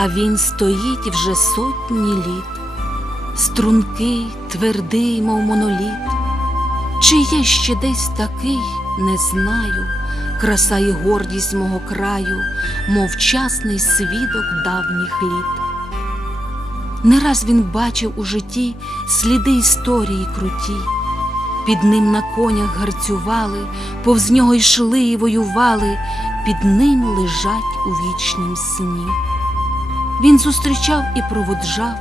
а він стоїть вже сотні літ, стрункий, твердий, мов моноліт. Чи є ще десь такий, не знаю, краса і гордість мого краю, мов вчасний свідок давніх літ. Не раз він бачив у житті сліди історії круті, під ним на конях гарцювали, повз нього йшли і воювали, під ним лежать у вічнім сні. Він зустрічав і проводжав,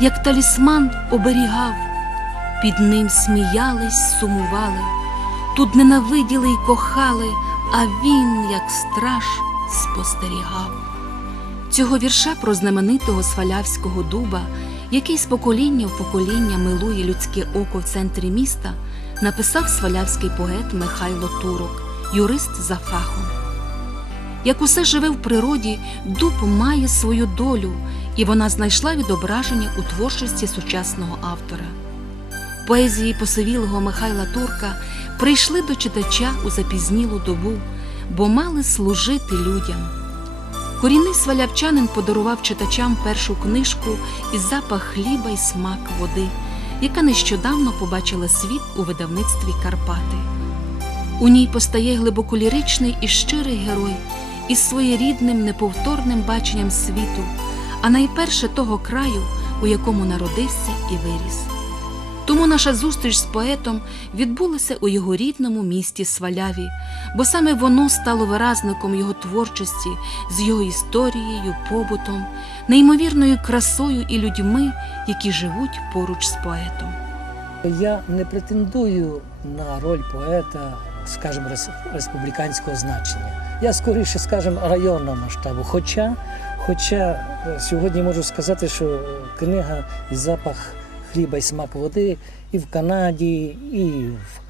як талісман оберігав, під ним сміялись, сумували, тут ненавиділи й кохали, а він, як страж, спостерігав. Цього вірша про знаменитого свалявського дуба, який з покоління в покоління милує людське око в центрі міста, написав свалявський поет Михайло Турок, юрист за фахом. Як усе живе в природі, дуб має свою долю, і вона знайшла відображення у творчості сучасного автора. Поезії посивілого Михайла Турка прийшли до читача у запізнілу добу, бо мали служити людям. Корінний свалявчанин подарував читачам першу книжку і запах хліба й смак води, яка нещодавно побачила світ у видавництві Карпати. У ній постає глибоко ліричний і щирий герой із своєрідним неповторним баченням світу, а найперше того краю, у якому народився і виріс. Тому наша зустріч з поетом відбулася у його рідному місті Сваляві, бо саме воно стало виразником його творчості з його історією, побутом, неймовірною красою і людьми, які живуть поруч з поетом. Я не претендую на роль поета, скажімо, республіканського значення. Я скоріше, скажімо, районного масштабу. Хоча, хоча е, сьогодні можу сказати, що книга і запах хліба і смак води і в Канаді, і в,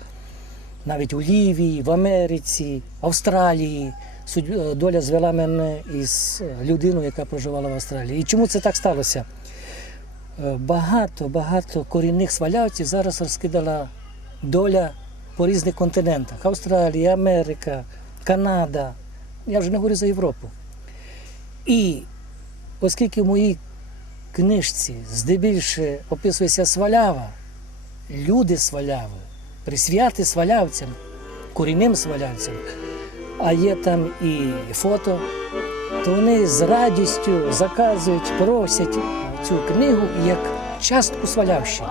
навіть у Лівії, в Америці, Австралії. Е, Доля звела мене із е, людиною, яка проживала в Австралії. І чому це так сталося? Багато багато корінних свалявців зараз розкидала доля по різних континентах: Австралія, Америка, Канада. Я вже не говорю за Європу. І оскільки в моїй книжці здебільше описується свалява, люди сваляви, присвяти свалявцям, корінним свалявцям, а є там і фото, то вони з радістю заказують, просять цю книгу як частку свалявщини.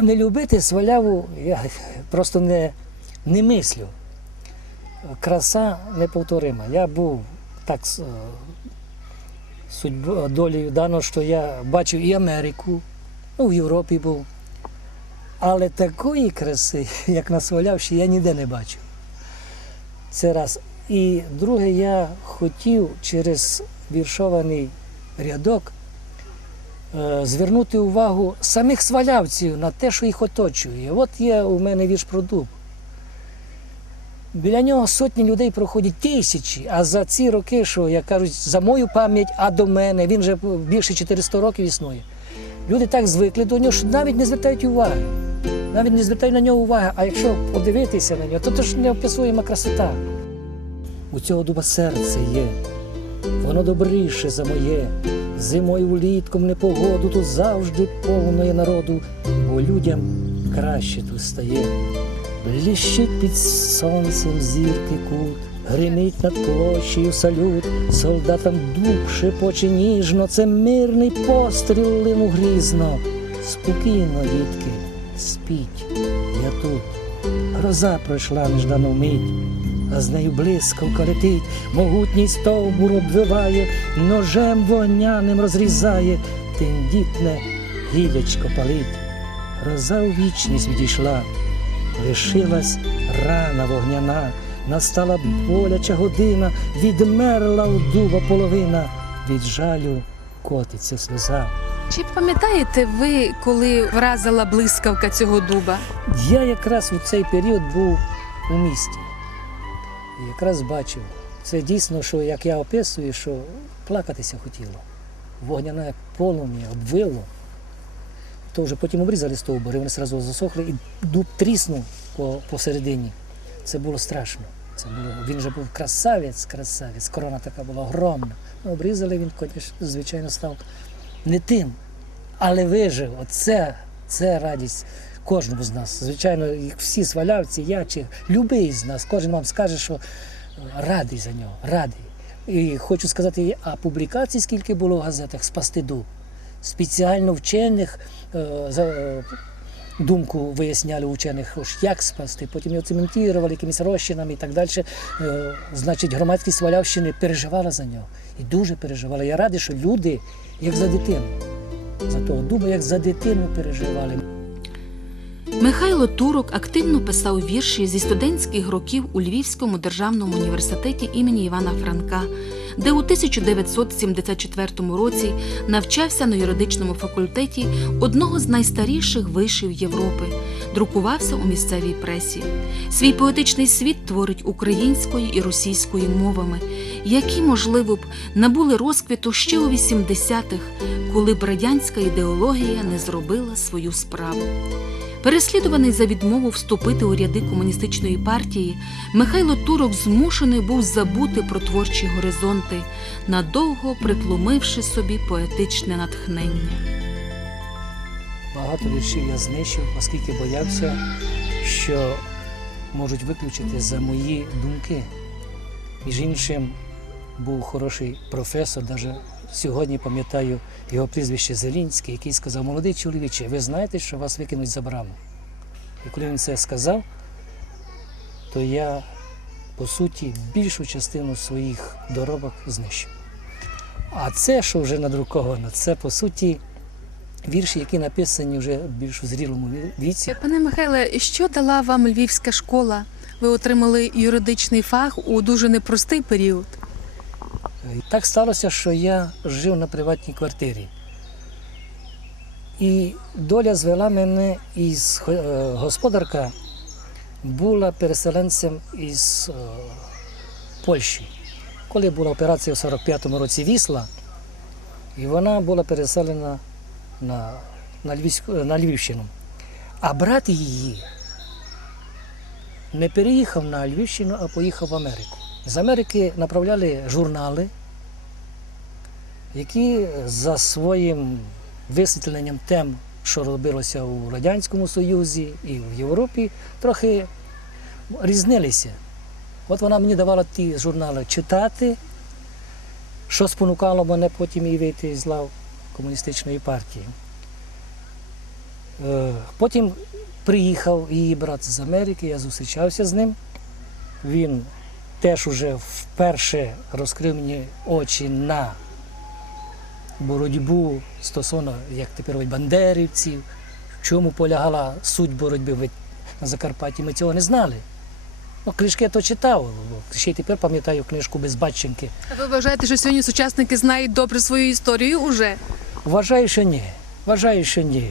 Ну, не любити сваляву я просто не, не мислю. Краса неповторима. Я був так е, судьбо- долею дано, що я бачив і Америку, ну, в Європі був. Але такої краси, як на Свалявщі, я ніде не бачив. Це раз. І друге, я хотів через віршований рядок звернути увагу самих свалявців на те, що їх оточує. От є у мене вірш про дуб. Біля нього сотні людей проходять тисячі, а за ці роки, що як кажуть, за мою пам'ять, а до мене, він вже більше 400 років існує. Люди так звикли до нього, що навіть не звертають уваги. Навіть не звертають на нього уваги. А якщо подивитися на нього, то це ж неописуєма красота. У цього дуба серце є, воно добріше за моє. Зимою влітком непогоду тут завжди повно є народу, бо людям краще тут стає. Бліщить під сонцем зірки кут, гримить над площею салют, солдатам дуб шепоче ніжно, це мирний постріл лину грізно. Спокійно, дітки, спіть, я тут. Гроза пройшла неждану мить, а з нею блискавка летить, могутній стовбур обвиває, ножем вогняним розрізає, тендітне гілячко палить. Гроза у вічність відійшла, лишилась рана вогняна, настала боляча година, відмерла у дуба половина, від жалю котиться сльоза. Чи пам'ятаєте ви, коли вразила блискавка цього дуба? Я якраз у цей період був у місті. І якраз бачив. Це дійсно, що як я описую, що плакатися хотіло. Вогняне полум'я обвило. То вже потім обрізали стовбури, вони одразу засохли і дуб тріснув по, посередині. Це було страшно. Це було, він же був красавець, красавець, корона така була огромна. Ну, обрізали він, звичайно, став не тим, але вижив. Оце це радість кожному з нас. Звичайно, всі свалявці, я чи любий з нас, кожен вам скаже, що радий за нього, радий. І хочу сказати, а публікацій, скільки було в газетах, спасти дуб. Спеціально вчених е, за, е, думку виясняли у вчених, як спасти, потім його цементували якимись розчинами і так далі. Е, Значить, громадськість Свалявщини переживала за нього. І дуже переживала. Я радий, що люди, як за дитину, за того дуба, як за дитину переживали. Михайло Турок активно писав вірші зі студентських років у Львівському державному університеті імені Івана Франка, де у 1974 році навчався на юридичному факультеті одного з найстаріших вишів Європи, друкувався у місцевій пресі. Свій поетичний світ творить українською і російською мовами, які, можливо б, набули розквіту ще у 80-х, коли б радянська ідеологія не зробила свою справу. Переслідуваний за відмову вступити у ряди комуністичної партії, Михайло Турок змушений був забути про творчі горизонти, надовго притлумивши собі поетичне натхнення. Багато віршів я знищив, оскільки боявся, що можуть виключити за мої думки. Між іншим, був хороший професор, навіть сьогодні пам'ятаю його прізвище Зелінський, який сказав, молодий чоловіче, ви знаєте, що вас викинуть за браму. І коли він це сказав, то я, по суті, більшу частину своїх доробок знищив. А це, що вже надруковано, це по суті вірші, які написані вже більш у зрілому віці. Пане Михайле, що дала вам львівська школа? Ви отримали юридичний фах у дуже непростий період. Так сталося, що я жив на приватній квартирі. І доля звела мене із е, господарка була переселенцем із е, Польщі. Коли була операція в 45-му році Вісла, і вона була переселена на, на, Львівську, на Львівщину. А брат її не переїхав на Львівщину, а поїхав в Америку. З Америки направляли журнали, які за своїм висвітленням тем, що робилося у Радянському Союзі і в Європі, трохи різнилися. От вона мені давала ті журнали читати, що спонукало мене потім і вийти з лав комуністичної партії. Е, Потім приїхав її брат з Америки, я зустрічався з ним. Він теж уже вперше розкрив мені очі на боротьбу стосовно, як тепер бандерівців, в чому полягала суть боротьби на Закарпатті. Ми цього не знали. Ну, книжки я то читав, бо ще й тепер пам'ятаю книжку Безбатченки. А ви вважаєте, що сьогодні сучасники знають добре свою історію уже? Вважаю, що ні. Вважаю, що ні.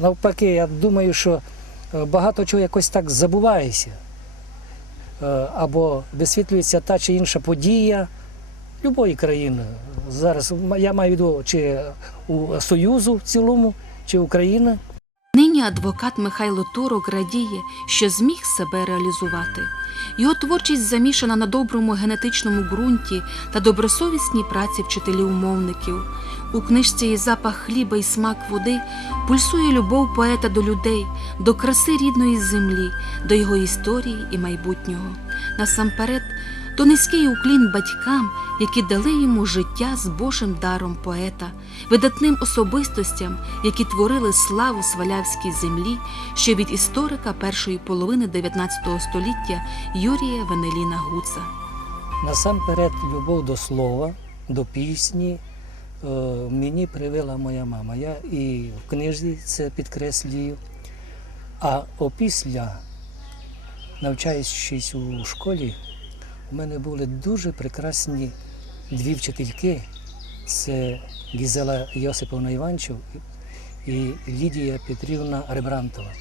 Навпаки, я думаю, що е, багато чого якось так забувається. Е, Або висвітлюється та чи інша подія любої країни. Зараз я маю в виду, чи у Союзу в цілому, чи Україна. Нині адвокат Михайло Турок радіє, що зміг себе реалізувати. Його творчість замішана на доброму генетичному ґрунті та добросовісній праці вчителів-мовників. У книжці Запах хліба і смак води пульсує любов поета до людей, до краси рідної землі, до його історії і майбутнього. Насамперед, то низький уклін батькам, які дали йому життя з Божим даром поета, видатним особистостям, які творили славу свалявській землі, ще від історика першої половини 19 століття Юрія Венеліна Гуца. Насамперед, любов до слова, до пісні мені привела моя мама. Я і в книжці це підкреслюю. А опісля навчаючись у школі, у мене були дуже прекрасні дві вчительки. Це Гізела Йосиповна Іванчев і Лідія Петрівна Ребрантова.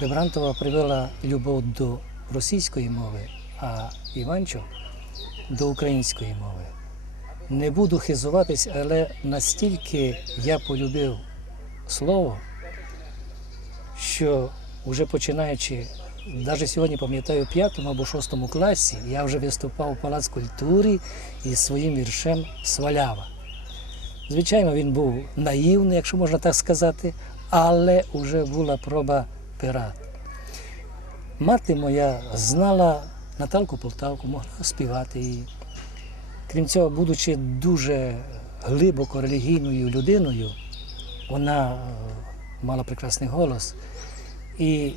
Ребрантова привела любов до російської мови, а Іванчев до української мови. Не буду хизуватись, але настільки я полюбив слово, що вже починаючи, навіть сьогодні пам'ятаю, в п'ятому або шостому класі, я вже виступав у Палац культури із своїм віршем Свалява. Звичайно, він був наївний, якщо можна так сказати, але вже була проба пера. Мати моя знала Наталку Полтавку, могла співати її. Крім цього, будучи дуже глибоко релігійною людиною, вона е, мала прекрасний голос. І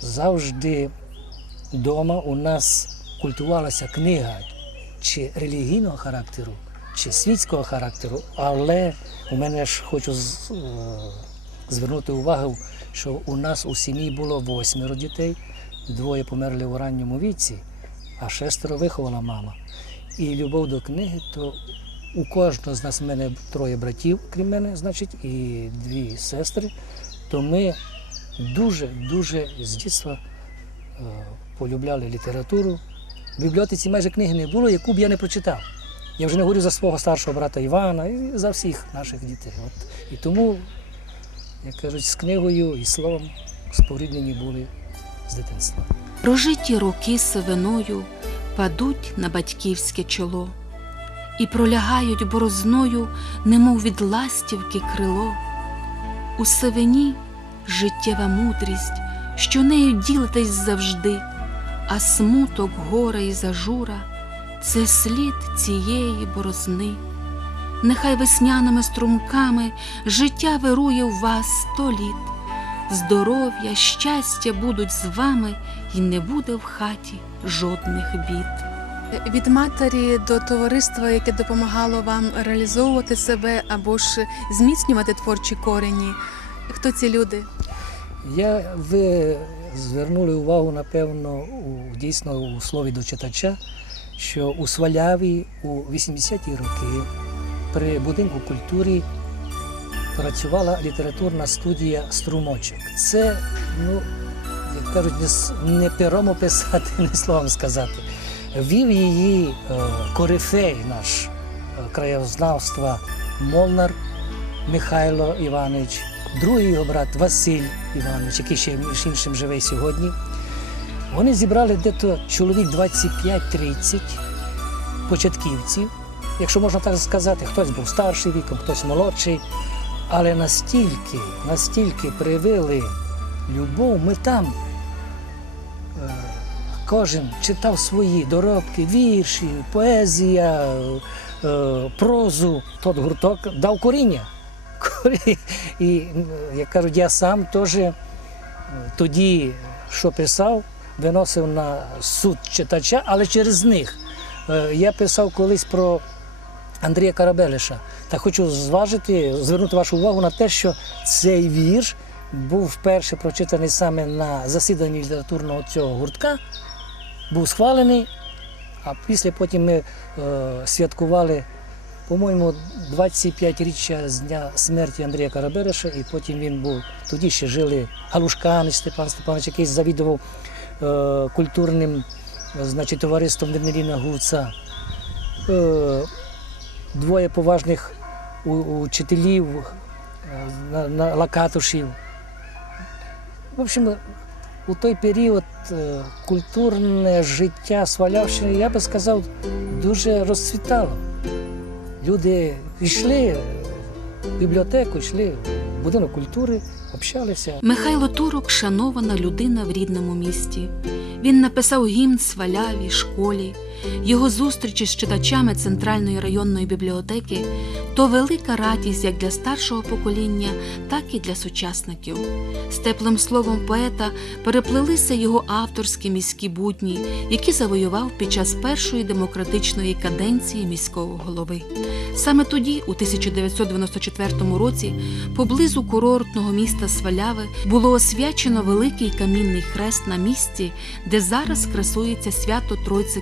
завжди вдома у нас культувалася книга чи релігійного характеру, чи світського характеру, але у мене ж хочу е, звернути увагу, що у нас у сім'ї було восьмеро дітей, двоє померли у ранньому віці, а шестеро виховала мама. І любов до книги, то у кожного з нас в мене троє братів, крім мене, значить, і дві сестри, то ми дуже-дуже з дитинства е, полюбляли літературу. В бібліотеці майже книги не було, яку б я не прочитав. Я вже не говорю за свого старшого брата Івана і за всіх наших дітей. От. І тому, як кажуть, з книгою і словом споріднені були з дитинства. Прожиті роки сивиною падуть на батьківське чоло і пролягають борозною, немов від ластівки крило. У сивині життєва мудрість, що нею ділитесь завжди, а смуток, горе і зажура це слід цієї борозни. Нехай весняними струмками життя вирує у вас сто літ здоров'я, щастя будуть з вами, і не буде в хаті жодних бід. Від матері до товариства, яке допомагало вам реалізовувати себе або ж зміцнювати творчі корені. Хто ці люди? Я ви звернули увагу, напевно, у, дійсно у слові до читача, що у Сваляві у 80-ті роки при будинку культури працювала літературна студія Струмочок. Це, ну, кажуть, не, пером описати, не словом сказати. Вів її е, корифей наш е, краєзнавства Молнар Михайло Іванович, другий його брат Василь Іванович, який ще між іншим живе сьогодні. Вони зібрали дето чоловік 25-30 початківців, якщо можна так сказати, хтось був старший віком, хтось молодший. Але настільки, настільки привили любов, ми там кожен читав свої доробки, вірші, поезія, е, прозу. Тот гурток дав коріння. І, як кажуть, я сам теж е, тоді, що писав, виносив на суд читача, але через них. Е, Я писав колись про Андрія Карабелиша. Та хочу зважити, звернути вашу увагу на те, що цей вірш був вперше прочитаний саме на засіданні літературного цього гуртка, був схвалений, а після потім ми е, святкували, по-моєму, 25-річчя з дня смерті Андрія Карабереша, і потім він був, тоді ще жили Галушканич Степан Степанович, який завідував е, культурним значить, товариством Денеліна Гуца. Е, двоє поважних учителів, е, на, на лакатушів. В общем, у той період е, культурне життя Свалявщини, я би сказав, дуже розцвітало. Люди йшли в бібліотеку, йшли в будинок культури, общалися. Михайло Турок шанована людина в рідному місті. Він написав гімн сваляві, школі, його зустрічі з читачами Центральної районної бібліотеки то велика радість як для старшого покоління, так і для сучасників. З теплим словом поета переплелися його авторські міські будні, які завоював під час першої демократичної каденції міського голови. Саме тоді, у 1994 році, поблизу курортного міста Сваляви було освячено великий камінний хрест на місці, де зараз красується свято Тройця Тройце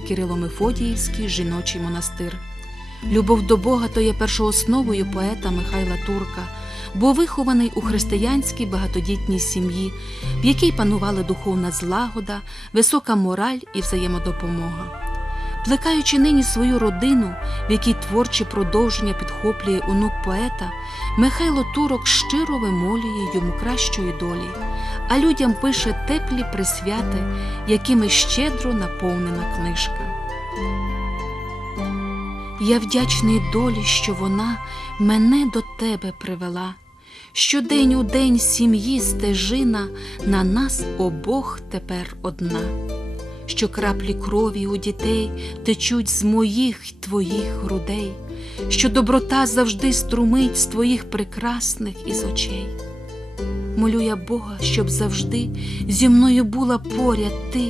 Кирило-Мефодіївський жіночий монастир. Любов до Бога то є першоосновою поета Михайла Турка, був вихований у християнській багатодітній сім'ї, в якій панували духовна злагода, висока мораль і взаємодопомога. Плекаючи нині свою родину, в якій творче продовження підхоплює онук поета, Михайло Турок щиро вимолює йому кращої долі, а людям пише теплі присвяти, якими щедро наповнена книжка. Я вдячний долі, що вона мене до тебе привела. що день у день сім'ї стежина на нас обох тепер одна, що краплі крові у дітей течуть з моїх й твоїх грудей, що доброта завжди струмить з твоїх прекрасних із очей. Молю я Бога, щоб завжди зі мною була поряд ти,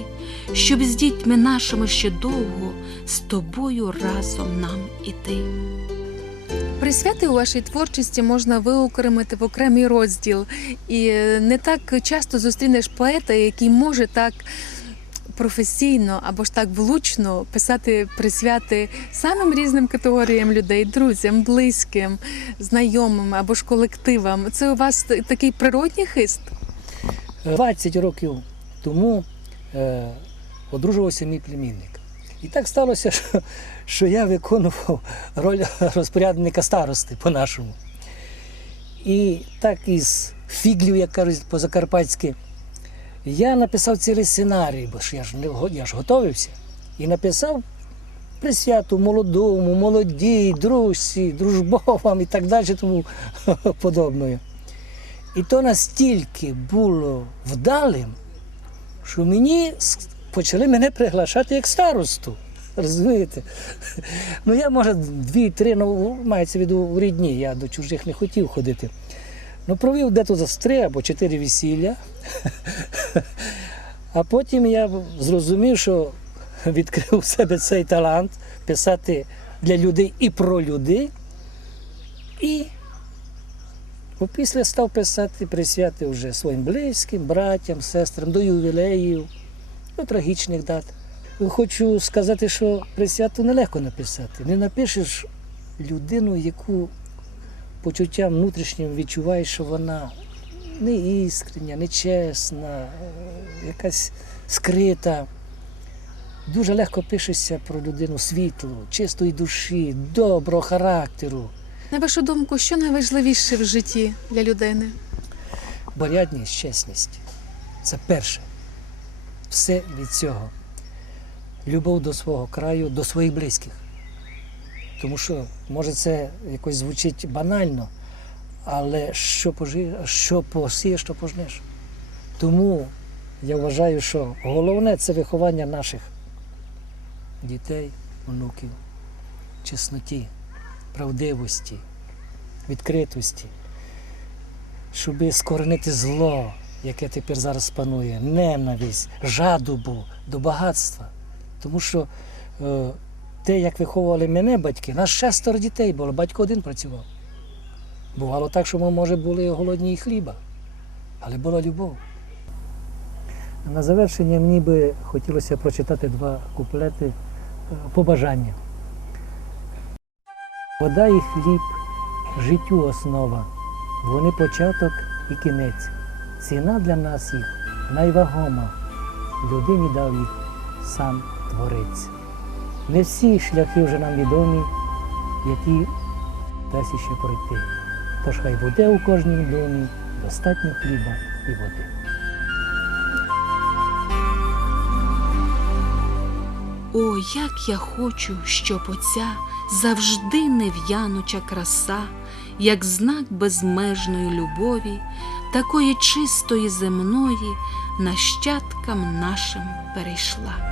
щоб з дітьми нашими ще довго з тобою разом нам іти. Присвяти у вашій творчості можна виокремити в окремий розділ, і е, не так часто зустрінеш поета, який може так професійно або ж так влучно писати присвяти самим різним категоріям людей, друзям, близьким, знайомим або ж колективам. Це у вас такий природній хист? 20 років тому е, одружувався мій племінник. І так сталося, що, що я виконував роль розпорядника старости по-нашому. І так із фіглів, як кажуть по-закарпатськи, я написав цілий сценарій, бо ж я ж не я ж готовився. І написав присвяту молодому, молодій, дружці, дружбовам і так далі, тому подобною. І то настільки було вдалим, що мені почали мене приглашати як старосту. Розумієте? Ну, я, може, дві-три, ну, мається в виду рідні, я до чужих не хотів ходити. Ну, провів дето за три або чотири весілля. А потім я зрозумів, що відкрив у себе цей талант писати для людей і про людей. І Опісля став писати присвяти вже своїм близьким, братям, сестрам, до ювілеїв, до трагічних дат. Хочу сказати, що присвяту нелегко написати. Не напишеш людину, яку почуттям внутрішнім відчуваєш, що вона не іскрення, не чесна, е, якась скрита. Дуже легко пишеться про людину світлу, чистої душі, доброго характеру. На вашу думку, що найважливіше в житті для людини? Порядність, чесність. Це перше. Все від цього. Любов до свого краю, до своїх близьких. Тому що, може, це якось звучить банально, але що, пожи... що посієш, то пожнеш. Тому я вважаю, що головне це виховання наших дітей, онуків, чесноті, правдивості, відкритості щоб скоренити зло, яке тепер зараз панує, ненависть, жадобу до багатства. Тому що е, те, як виховували мене батьки, нас шестеро дітей було, батько один працював. Бувало так, що ми, може, були голодні і хліба, але була любов. На завершення мені би хотілося прочитати два куплети е, побажання. Вода і хліб, життю основа. Вони початок і кінець. Ціна для нас їх найвагома. Людині дав їх сам Творець. Не всі шляхи вже нам відомі, які дасть іще пройти. Тож хай буде у кожній домі достатньо хліба і води. О, як я хочу, щоб оця завжди нев'януча краса, як знак безмежної любові, такої чистої земної, нащадкам нашим перейшла.